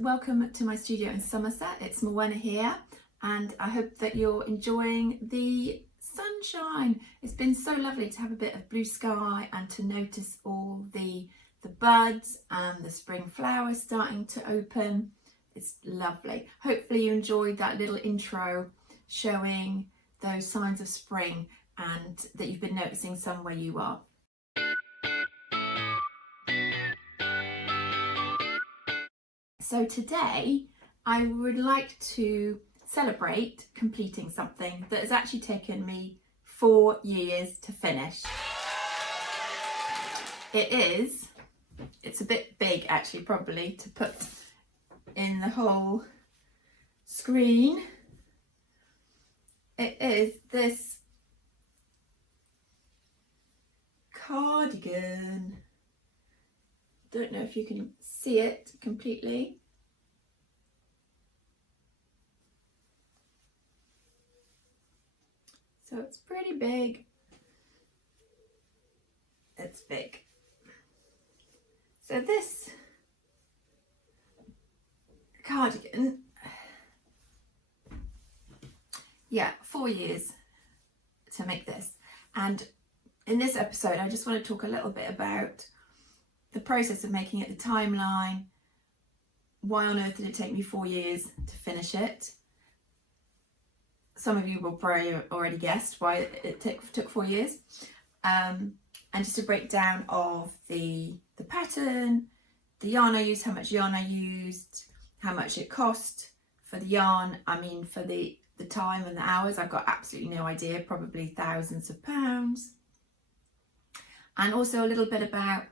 welcome to my studio in Somerset. It's Morwhenna here, and I hope that you're enjoying the sunshine. It's been so lovely to have a bit of blue sky and to notice all the buds and the spring flowers starting to open. It's lovely. Hopefully you enjoyed that little intro showing those signs of spring and that you've been noticing some where you are. So today I would like to celebrate completing something that has actually taken me 4 years to finish. It's a bit big actually, probably to put in the whole screen. It is this cardigan. Don't know if you can see it completely. So it's pretty big. It's big. So this cardigan, 4 years to make this. And in this episode, I just want to talk a little bit about the process of making it, the timeline, why on earth did it take me 4 years to finish it. Some of you will probably already guessed why it took 4 years. And just a breakdown of the pattern, the yarn I used, how much yarn I used, how much it cost for the yarn. I mean, for the time and the hours, I've got absolutely no idea, probably thousands of pounds. And also a little bit about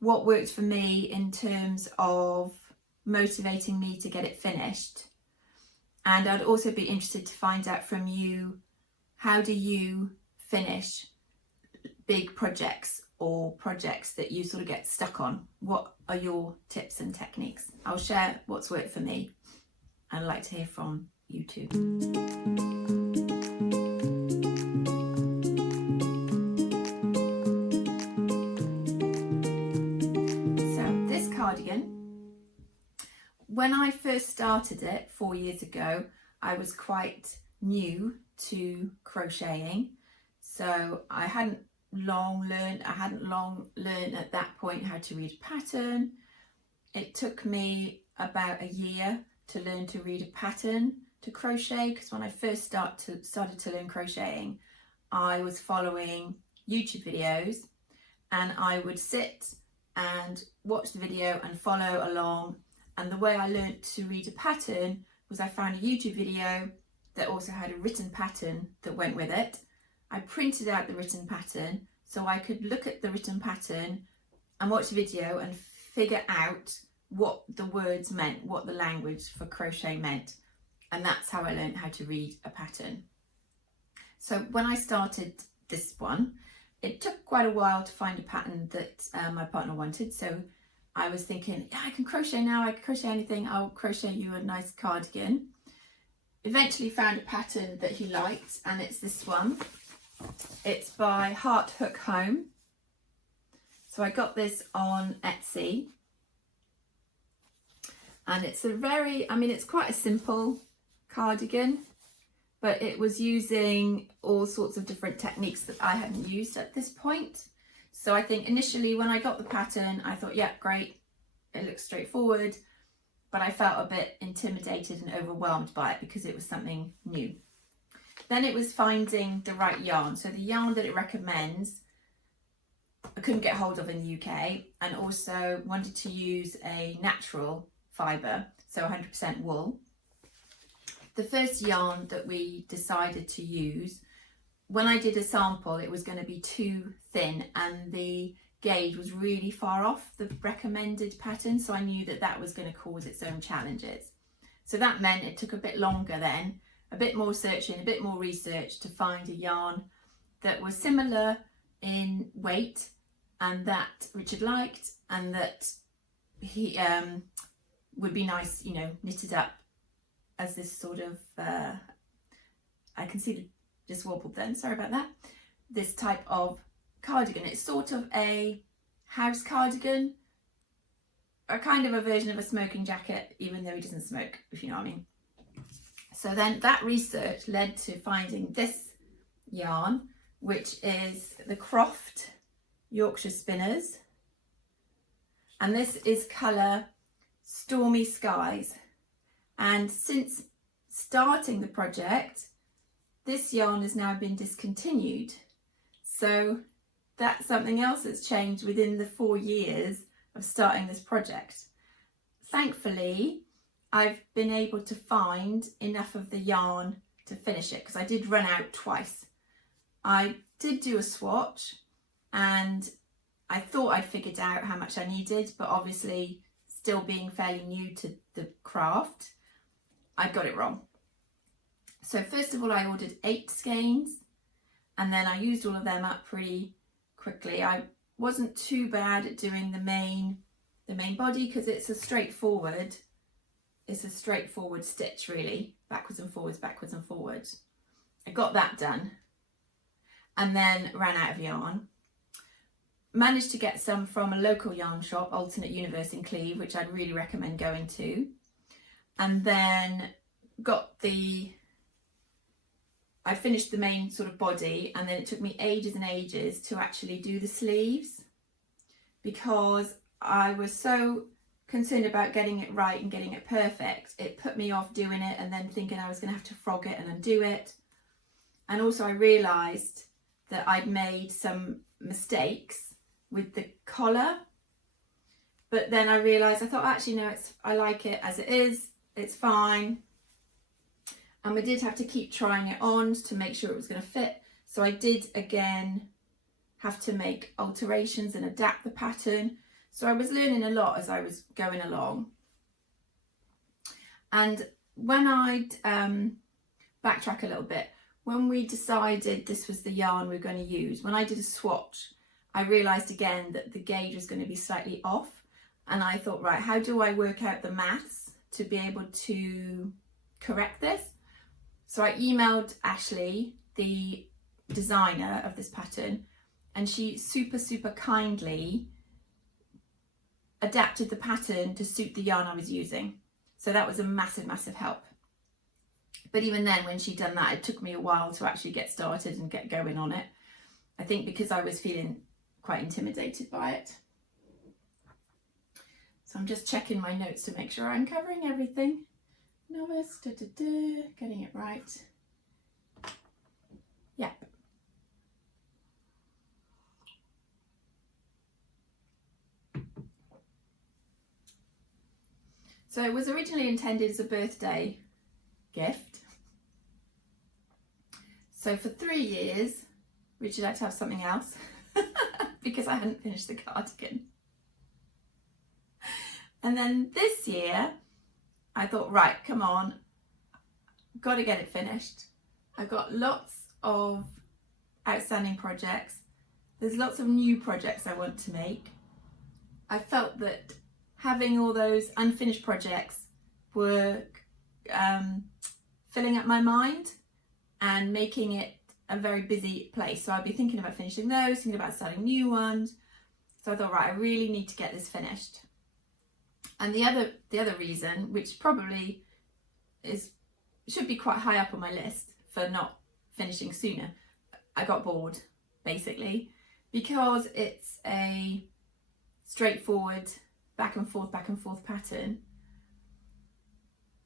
what worked for me in terms of motivating me to get it finished. And I'd also be interested to find out from you, how do you finish big projects or projects that you sort of get stuck on? What are your tips and techniques? I'll share what's worked for me, and I'd like to hear from you too. So this cardigan, when I first started it 4 years ago, I was quite new to crocheting. So I hadn't long learned at that point how to read a pattern. It took me about a year to learn to read a pattern to crochet, because when I first started to learn crocheting, I was following YouTube videos, and I would sit and watch the video and follow along. And the way I learned to read a pattern was I found a YouTube video that also had a written pattern that went with it. I printed out the written pattern so I could look at the written pattern and watch the video and figure out what the words meant, what the language for crochet meant. And that's how I learned how to read a pattern. So when I started this one, it took quite a while to find a pattern that my partner wanted. So I was thinking, I can crochet now, I can crochet anything, I'll crochet you a nice cardigan. Eventually found a pattern that he liked, and it's this one. It's by Heart Hook Home. So I got this on Etsy. And it's it's quite a simple cardigan, but it was using all sorts of different techniques that I hadn't used at this point. So I think initially when I got the pattern, I thought, yeah, great, it looks straightforward, but I felt a bit intimidated and overwhelmed by it because it was something new. Then it was finding the right yarn. So the yarn that it recommends, I couldn't get hold of in the UK, and also wanted to use a natural fibre, so 100% wool. The first yarn that we decided to use, when I did a sample, it was going to be too thin and the gauge was really far off the recommended pattern, so I knew that that was going to cause its own challenges. So that meant it took a bit longer then, a bit more searching, a bit more research to find a yarn that was similar in weight and that Richard liked, and that he would be nice, knitted up as this sort of, I can see just wobbled then, sorry about that, this type of cardigan. It's sort of a house cardigan, a kind of a version of a smoking jacket, even though he doesn't smoke, if you know what I mean. So then that research led to finding this yarn, which is the Croft Yorkshire Spinners, and this is colour Stormy Skies. And since starting the project, this yarn has now been discontinued, so that's something else that's changed within the 4 years of starting this project. Thankfully, I've been able to find enough of the yarn to finish it, because I did run out twice. I did do a swatch and I thought I'd figured out how much I needed, but obviously still being fairly new to the craft, I got it wrong. So first of all, I ordered 8 skeins, and then I used all of them up pretty quickly. I wasn't too bad at doing the main body, because it's a straightforward stitch, really, backwards and forwards. I got that done, and then ran out of yarn. Managed to get some from a local yarn shop, Alternate Universe in Cleve, which I'd really recommend going to. And then I finished the main sort of body, and then it took me ages and ages to actually do the sleeves, because I was so concerned about getting it right and getting it perfect. It put me off doing it, and then thinking I was going to have to frog it and undo it. And also I realised that I'd made some mistakes with the collar, but then I realised, I thought, actually no, I like it as it is, it's fine. And we did have to keep trying it on to make sure it was going to fit, so I did again have to make alterations and adapt the pattern. So I was learning a lot as I was going along. And when I'd backtrack a little bit, when we decided this was the yarn we were going to use, when I did a swatch, I realised again that the gauge was going to be slightly off, and I thought, right, how do I work out the maths to be able to correct this? So I emailed Ashley, the designer of this pattern, and she super kindly adapted the pattern to suit the yarn I was using. So that was a massive help. But even then, when she'd done that, it took me a while to actually get started and get going on it. I think because I was feeling quite intimidated by it. So I'm just checking my notes to make sure I'm covering everything. Novice, getting it right. Yep. So it was originally intended as a birthday gift. So for 3 years, Richard had to have something else because I hadn't finished the cardigan. And then this year, I thought, right, come on, got to get it finished. I've got lots of outstanding projects. There's lots of new projects I want to make. I felt that having all those unfinished projects were filling up my mind and making it a very busy place. So I'd be thinking about finishing those, thinking about starting new ones. So I thought, right, I really need to get this finished. And the other reason, which probably should be quite high up on my list for not finishing sooner, I got bored, basically, because it's a straightforward back and forth pattern.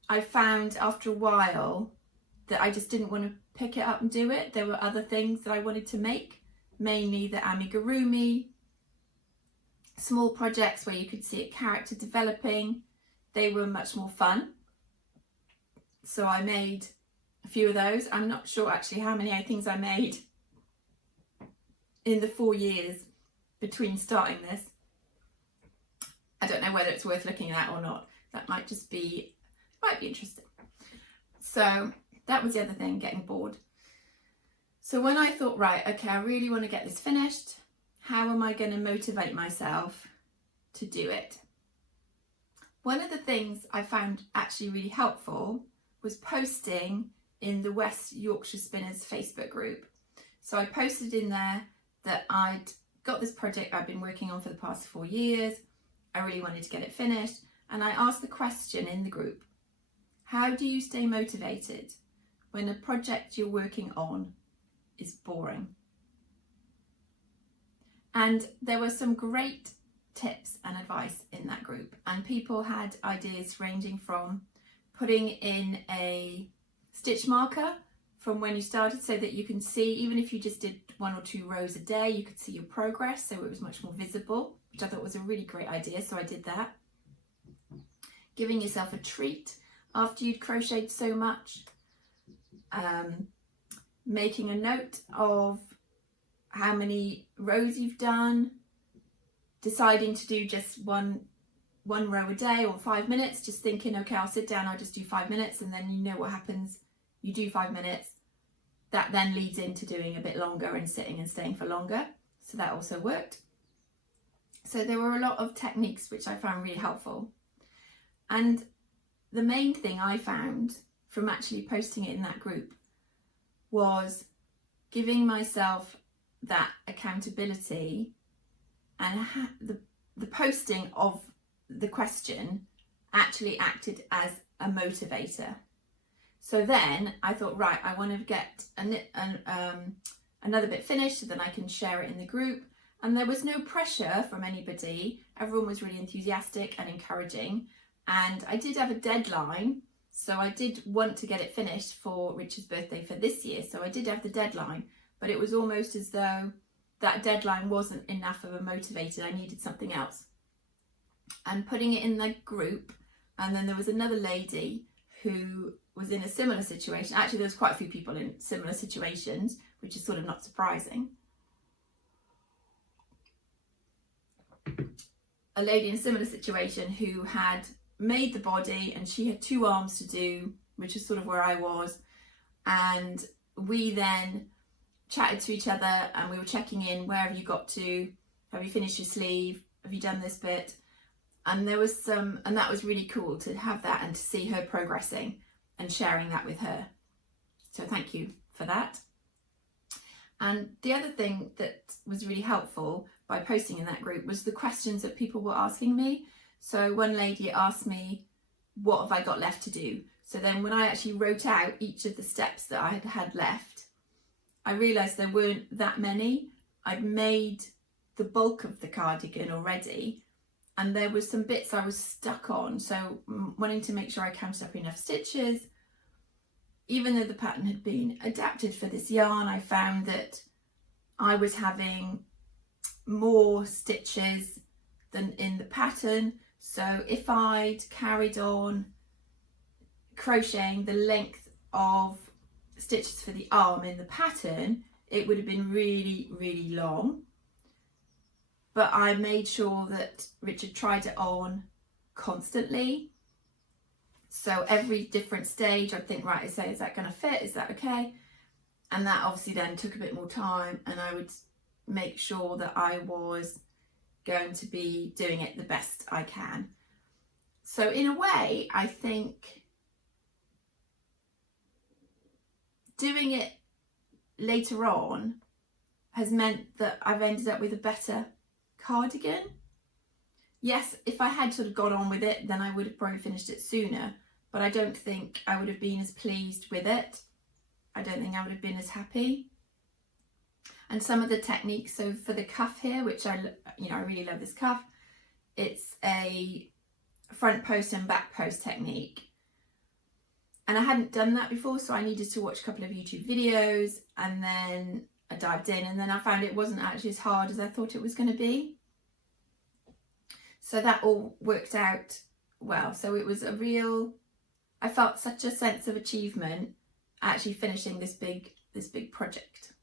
I found after a while that I just didn't want to pick it up and do it. There were other things that I wanted to make, mainly the amigurumi, small projects where you could see a character developing. They were much more fun. So I made a few of those. I'm not sure actually how many things I made in the 4 years between starting this. I don't know whether it's worth looking at or not. That might be interesting. So that was the other thing, getting bored. So when I thought, right, okay, I really want to get this finished, how am I going to motivate myself to do it? One of the things I found actually really helpful was posting in the West Yorkshire Spinners Facebook group. So I posted in there that I'd got this project I've been working on for the past 4 years. I really wanted to get it finished. And I asked the question in the group, how do you stay motivated when a project you're working on is boring? And there were some great tips and advice in that group, and people had ideas ranging from putting in a stitch marker from when you started so that you can see, even if you just did 1 or 2 rows a day, you could see your progress, so it was much more visible, which I thought was a really great idea, so I did that. Giving yourself a treat after you'd crocheted so much. Making a note of how many rows you've done, deciding to do just one row a day or 5 minutes, just thinking, okay, I'll sit down, I'll just do 5 minutes, and then you know what happens. You do 5 minutes, that then leads into doing a bit longer and sitting and staying for longer. So that also worked. So there were a lot of techniques which I found really helpful. And the main thing I found from actually posting it in that group was giving myself that accountability, and the posting of the question actually acted as a motivator. So then I thought, right, I want to get another bit finished so that I can share it in the group. And there was no pressure from anybody. Everyone was really enthusiastic and encouraging. And I did have a deadline. So I did want to get it finished for Richard's birthday for this year. So I did have the deadline, but it was almost as though that deadline wasn't enough of a motivator. I needed something else. And putting it in the group, and then there was another lady who was in a similar situation. Actually, there's quite a few people in similar situations, which is sort of not surprising. A lady in a similar situation who had made the body, and she had 2 arms to do, which is sort of where I was. And we then chatted to each other, and we were checking in, where have you got to? Have you finished your sleeve? Have you done this bit? And there was some, and that was really cool to have that and to see her progressing and sharing that with her. So thank you for that. And the other thing that was really helpful by posting in that group was the questions that people were asking me. So one lady asked me, what have I got left to do? So then when I actually wrote out each of the steps that I had left, I realised there weren't that many. I'd made the bulk of the cardigan already, and there was some bits I was stuck on. So wanting to make sure I counted up enough stitches. Even though the pattern had been adapted for this yarn, I found that I was having more stitches than in the pattern. So if I'd carried on crocheting the length of stitches for the arm in the pattern, it would have been really, really long. But I made sure that Richard tried it on constantly. So every different stage, I'd think, right, so is that going to fit? Is that okay? And that obviously then took a bit more time, and I would make sure that I was going to be doing it the best I can. So in a way, I think doing it later on has meant that I've ended up with a better cardigan. Yes, if I had sort of got on with it, then I would have probably finished it sooner, but I don't think I would have been as pleased with it. I don't think I would have been as happy. And some of the techniques, so for the cuff here, which I really love this cuff, it's a front post and back post technique. And I hadn't done that before, so I needed to watch a couple of YouTube videos, and then I dived in, and then I found it wasn't actually as hard as I thought it was going to be. So that all worked out well. So it was I felt such a sense of achievement actually finishing this big project.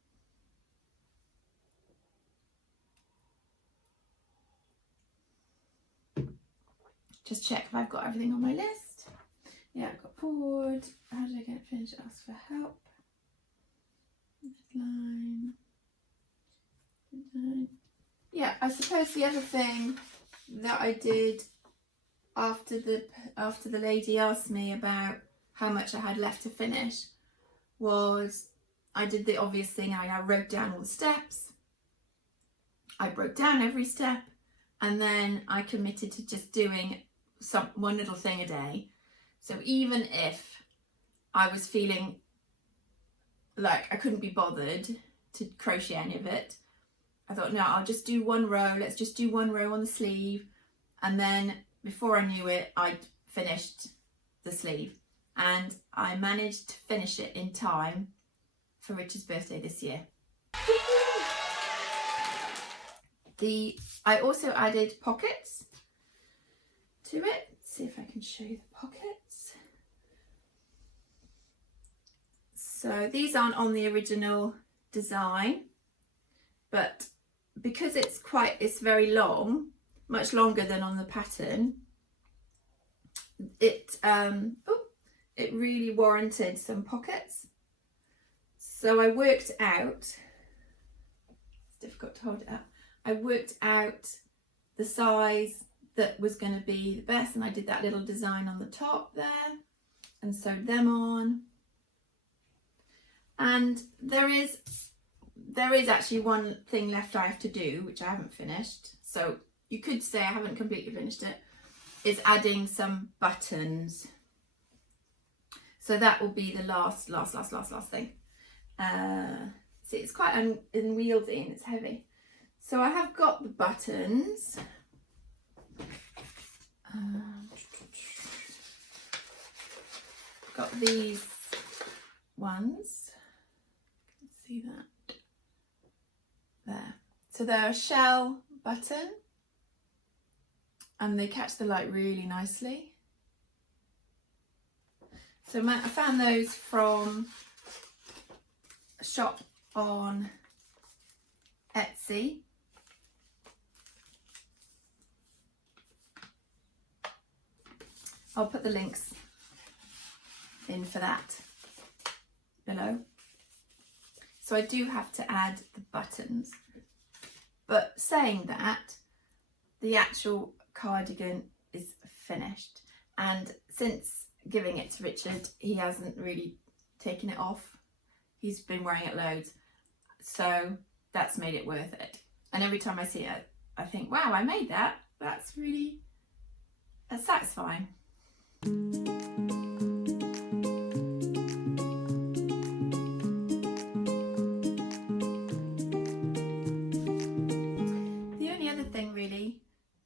Just check if I've got everything on my list. Yeah, I've got forward. How did I get it finished? Ask for help. Line. Yeah, I suppose the other thing that I did after the lady asked me about how much I had left to finish was I did the obvious thing. I wrote down all the steps. I broke down every step, and then I committed to just doing one little thing a day. So even if I was feeling like I couldn't be bothered to crochet any of it, I thought, no, I'll just do one row. Let's just do one row on the sleeve. And then before I knew it, I'd finished the sleeve, and I managed to finish it in time for Richard's birthday this year. I also added pockets to it. Let's see if I can show you the pockets. So these aren't on the original design, but because it's very long, much longer than on the pattern, it really warranted some pockets. So I worked out, it's difficult to hold it up, I worked out the size that was going to be the best, and I did that little design on the top there and sewed them on. And there is actually one thing left I have to do, which I haven't finished, so you could say I haven't completely finished it, is adding some buttons. So that will be the last thing. See, it's quite unwieldy and it's heavy. So I have got the buttons. Got these ones. You can see that there. So they're a shell button, and they catch the light really nicely. So I found those from a shop on Etsy. I'll put the links in for that below. So I do have to add the buttons, but saying that, the actual cardigan is finished, and since giving it to Richard, he hasn't really taken it off. He's been wearing it loads, so that's made it worth it. And every time I see it, I think, wow, I made that. That's really satisfying. The only other thing really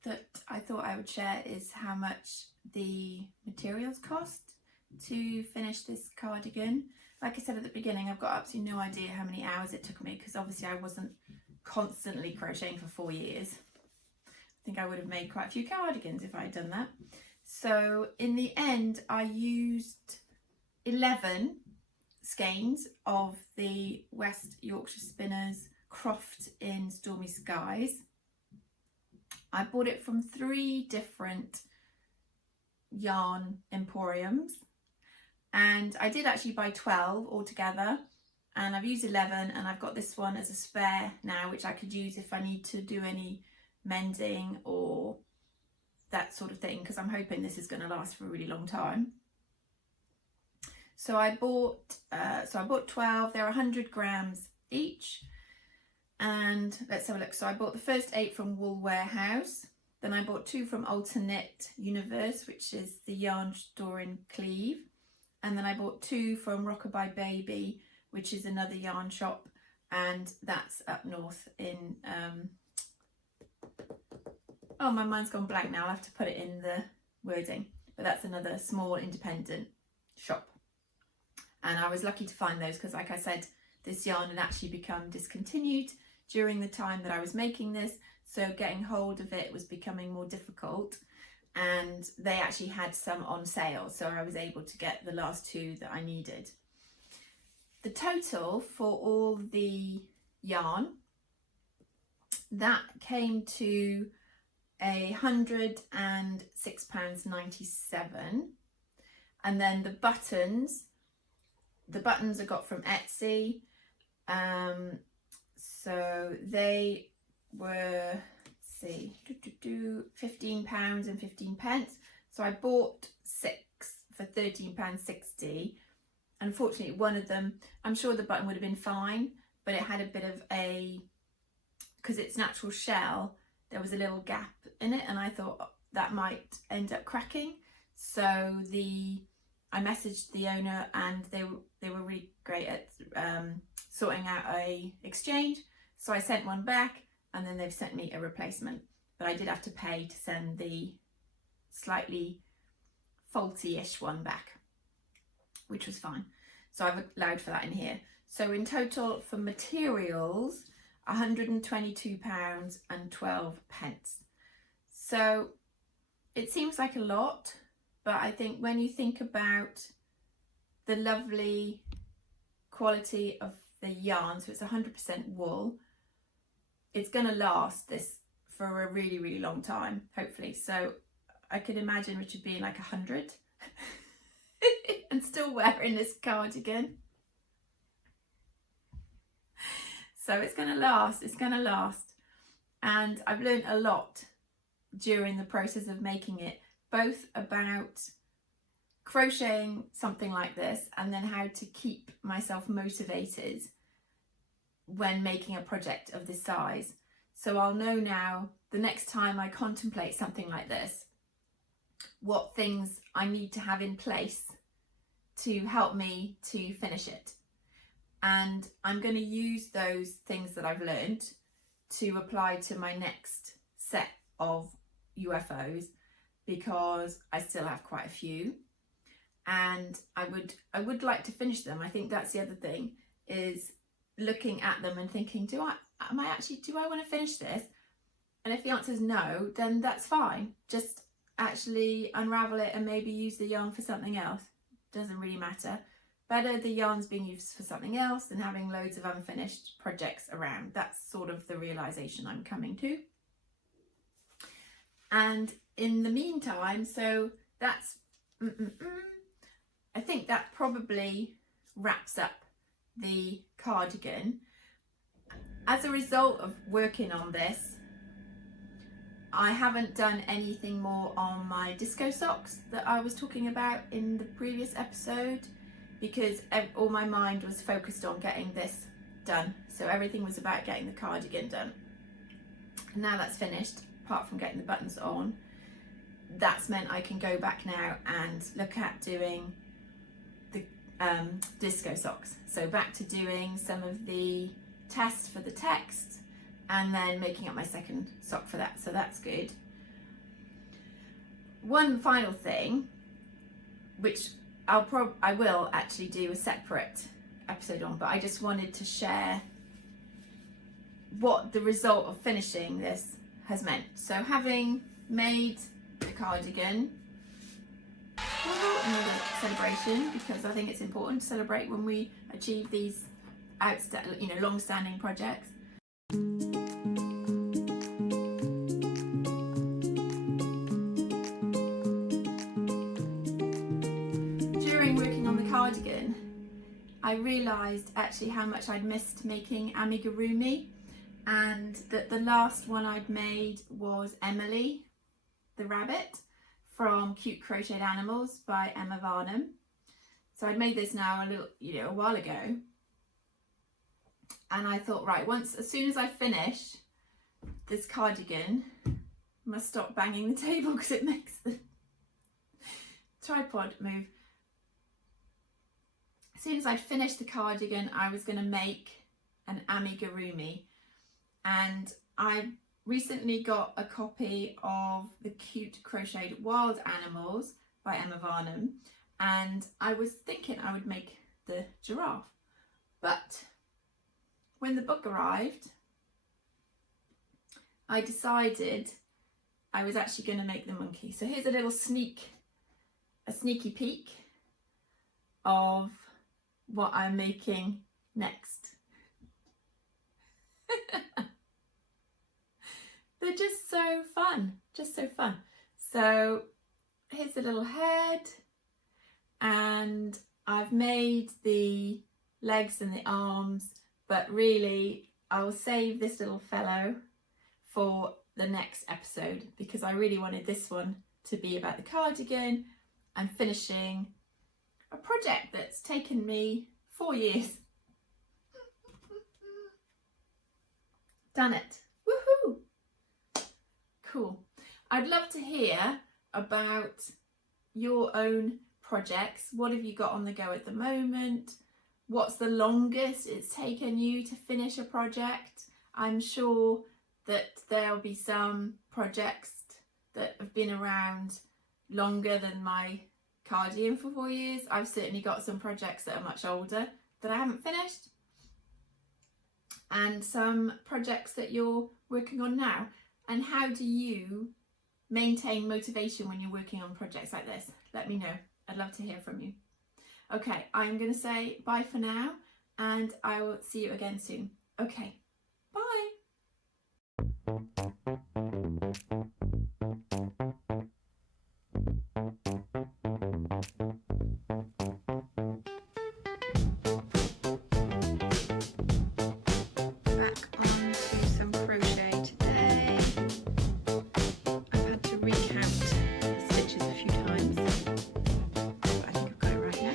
that I thought I would share is how much the materials cost to finish this cardigan. Like I said at the beginning, I've got absolutely no idea how many hours it took me, because obviously I wasn't constantly crocheting for 4 years. I think I would have made quite a few cardigans if I had done that. So in the end, I used 11 skeins of the West Yorkshire Spinners Croft in Stormy Skies. I bought it from 3 different yarn emporiums, and I did actually buy 12 altogether, and I've used 11, and I've got this one as a spare now, which I could use if I need to do any mending or that sort of thing, because I'm hoping this is going to last for a really long time. So I bought 12. They're 100 grams each, and let's have a look. So I bought the first 8 from Wool Warehouse, then I bought 2 from Alternate Universe, which is the yarn store in Cleve, and then I bought 2 from Rockabye Baby, which is another yarn shop, and that's up north in oh, my mind's gone blank now. I'll have to put it in the wording, but that's another small independent shop. And I was lucky to find those because, like I said, this yarn had actually become discontinued during the time that I was making this, so getting hold of it was becoming more difficult, and they actually had some on sale, so I was able to get the last 2 that I needed. The total for all the yarn, that came to £106.97, and then the buttons I got from Etsy, so they were, let's see, £15.15. So I bought 6 for £13.60. Unfortunately, one of them, I'm sure the button would have been fine, but it had a bit of a, because it's natural shell, there was a little gap in it, and I thought that might end up cracking. So I messaged the owner, and they were really great at sorting out a exchange. So I sent one back, and then they've sent me a replacement. But I did have to pay to send the slightly faulty-ish one back, which was fine. So I've allowed for that in here. So in total for materials, £122.12. So it seems like a lot, but I think when you think about the lovely quality of the yarn, so it's 100% wool, it's going to last this for a really, really long time, hopefully. So I could imagine Richard being like 100 and still wearing this cardigan. So it's going to last, it's going to last. And I've learned a lot during the process of making it, both about crocheting something like this and then how to keep myself motivated when making a project of this size. So I'll know now the next time I contemplate something like this, what things I need to have in place to help me to finish it. And I'm going to use those things that I've learned to apply to my next set of UFOs, because I still have quite a few, and I would like to finish them. I think that's the other thing, is looking at them and thinking, do I want to finish this? And if the answer is no, then that's fine. Just actually unravel it and maybe use the yarn for something else. Doesn't really matter. Better the yarn's being used for something else than having loads of unfinished projects around. That's sort of the realization I'm coming to. And in the meantime, so that's, I think that probably wraps up the cardigan. As a result of working on this, I haven't done anything more on my disco socks that I was talking about in the previous episode, because all my mind was focused on getting this done. So everything was about getting the cardigan done. And now that's finished, apart from getting the buttons on, that's meant I can go back now and look at doing the disco socks. So back to doing some of the tests for the text, and then making up my second sock for that. So that's good. One final thing, which I will actually do a separate episode on, but I just wanted to share what the result of finishing this has meant. So having made the cardigan, another celebration, because I think it's important to celebrate when we achieve these long-standing projects. During working on the cardigan, I realised actually how much I'd missed making amigurumi, and that the last one I'd made was Emily the rabbit from Cute Crocheted Animals by Emma Varnum. So I'd made this now a while ago, and I thought, right, as soon as I finish this cardigan, I must stop banging the table because it makes the tripod move. As soon as I'd finished the cardigan, I was going to make an amigurumi, and I recently got a copy of the Cute Crocheted Wild Animals by Emma Varnum, and I was thinking I would make the giraffe, but when the book arrived, I decided I was actually going to make the monkey. So here's a little sneaky peek of what I'm making next. They're just so fun, just so fun. So here's a little head, and I've made the legs and the arms, but really I'll save this little fellow for the next episode, because I really wanted this one to be about the cardigan and finishing a project that's taken me 4 years. Done it. Woohoo! Cool. I'd love to hear about your own projects. What have you got on the go at the moment? What's the longest it's taken you to finish a project? I'm sure that there'll be some projects that have been around longer than my cardigan for 4 years. I've certainly got some projects that are much older that I haven't finished, and some projects that you're working on now. And how do you maintain motivation when you're working on projects like this? Let me know. I'd love to hear from you. Okay, I'm going to say bye for now, and I will see you again soon. Okay, bye. Back on to some crochet today. I've had to recount the stitches a few times, but I think I've got it right now.